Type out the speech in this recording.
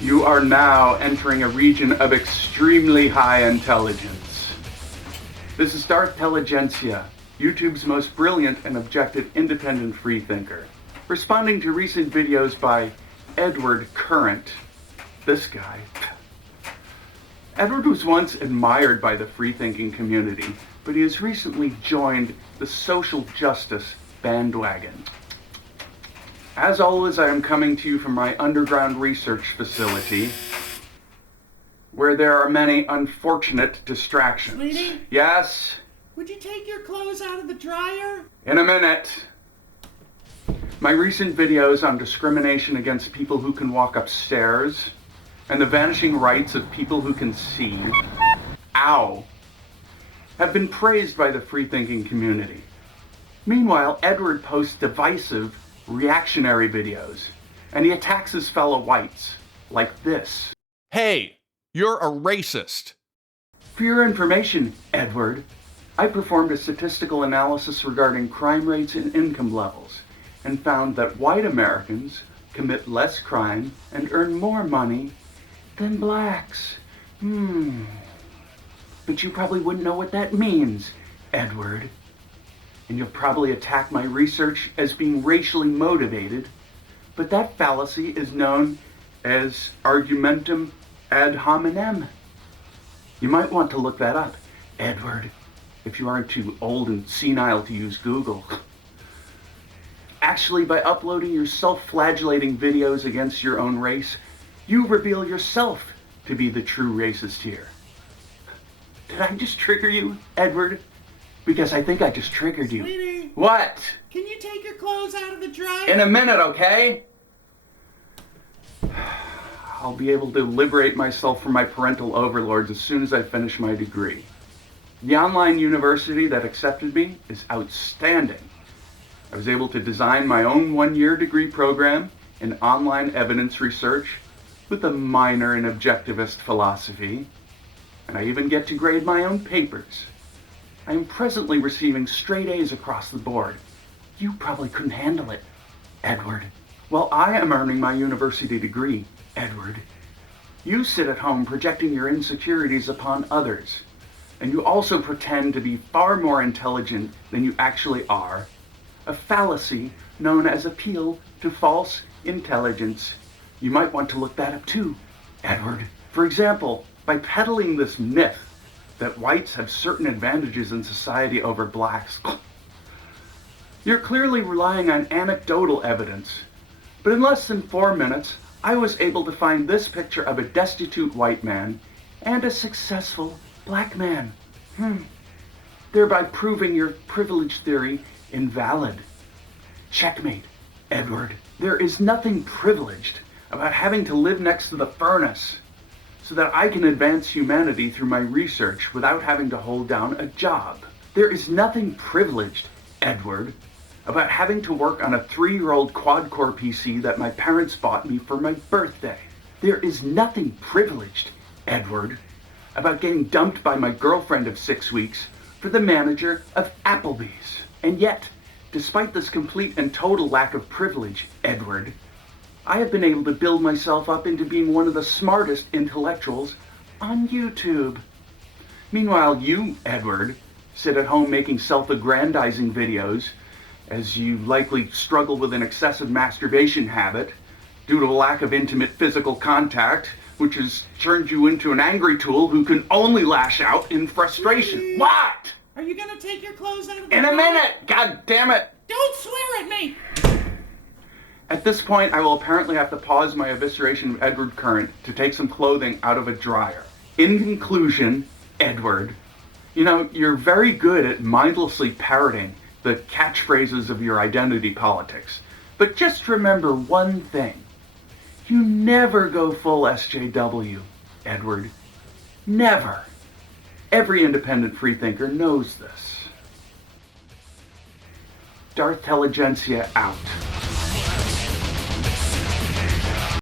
You are now entering a region of extremely high intelligence. This is Darth Telligencia, YouTube's most brilliant and objective independent freethinker, responding to recent videos by Edward Current. This guy. Edward was once admired by the freethinking community, but he has recently joined the social justice bandwagon. As always, I am coming to you from my underground research facility, where there are many unfortunate distractions. Sweetie? Yes? Would you take your clothes out of the dryer? In a minute. My recent videos on discrimination against people who can walk upstairs and the vanishing rights of people who can see, have been praised by the freethinking community. Meanwhile, Edward posts divisive, reactionary videos, and he attacks his fellow whites, like this. Hey, you're a racist. For your information, Edward, I performed a statistical analysis regarding crime rates and income levels, and found that white Americans commit less crime and earn more money than blacks. But you probably wouldn't know what that means, Edward. And you'll probably attack my research as being racially motivated, but that fallacy is known as argumentum ad hominem. You might want to look that up, Edward, if you aren't too old and senile to use Google. Actually, by uploading your self-flagellating videos against your own race, you reveal yourself to be the true racist here. Did I just trigger you, Edward? Because I think I just triggered you. Sweetie? What? Can you take your clothes out of the dryer? In a minute, okay? I'll be able to liberate myself from my parental overlords as soon as I finish my degree. The online university that accepted me is outstanding. I was able to design my own one-year degree program in online evidence research with a minor in objectivist philosophy, and I even get to grade my own papers. I am presently receiving straight A's across the board. You probably couldn't handle it, Edward. While I am earning my university degree, Edward, you sit at home projecting your insecurities upon others, and you also pretend to be far more intelligent than you actually are, a fallacy known as appeal to false intelligence. You might want to look that up too, Edward. For example, by peddling this myth that whites have certain advantages in society over blacks, you're clearly relying on anecdotal evidence. But in less than 4 minutes, I was able to find this picture of a destitute white man and a successful black man, thereby proving your privilege theory invalid. Checkmate, Edward. There is nothing privileged about having to live next to the furnace so that I can advance humanity through my research without having to hold down a job. There is nothing privileged, Edward, about having to work on a 3-year-old quad-core PC that my parents bought me for my birthday. There is nothing privileged, Edward, about getting dumped by my girlfriend of 6 weeks for the manager of Applebee's. And yet, despite this complete and total lack of privilege, Edward, I have been able to build myself up into being one of the smartest intellectuals on YouTube. Meanwhile, you, Edward, sit at home making self-aggrandizing videos as you likely struggle with an excessive masturbation habit due to a lack of intimate physical contact, which has turned you into an angry tool who can only lash out in frustration. What? Are you gonna take your clothes out of the In dryer? a minute! God damn it! Don't swear at me! At this point, I will apparently have to pause my evisceration of Edward Current to take some clothing out of a dryer. In conclusion, Edward, you're very good at mindlessly parroting the catchphrases of your identity politics. But just remember one thing. You never go full SJW, Edward. Never. Every independent freethinker knows this. Darth Telligencia out.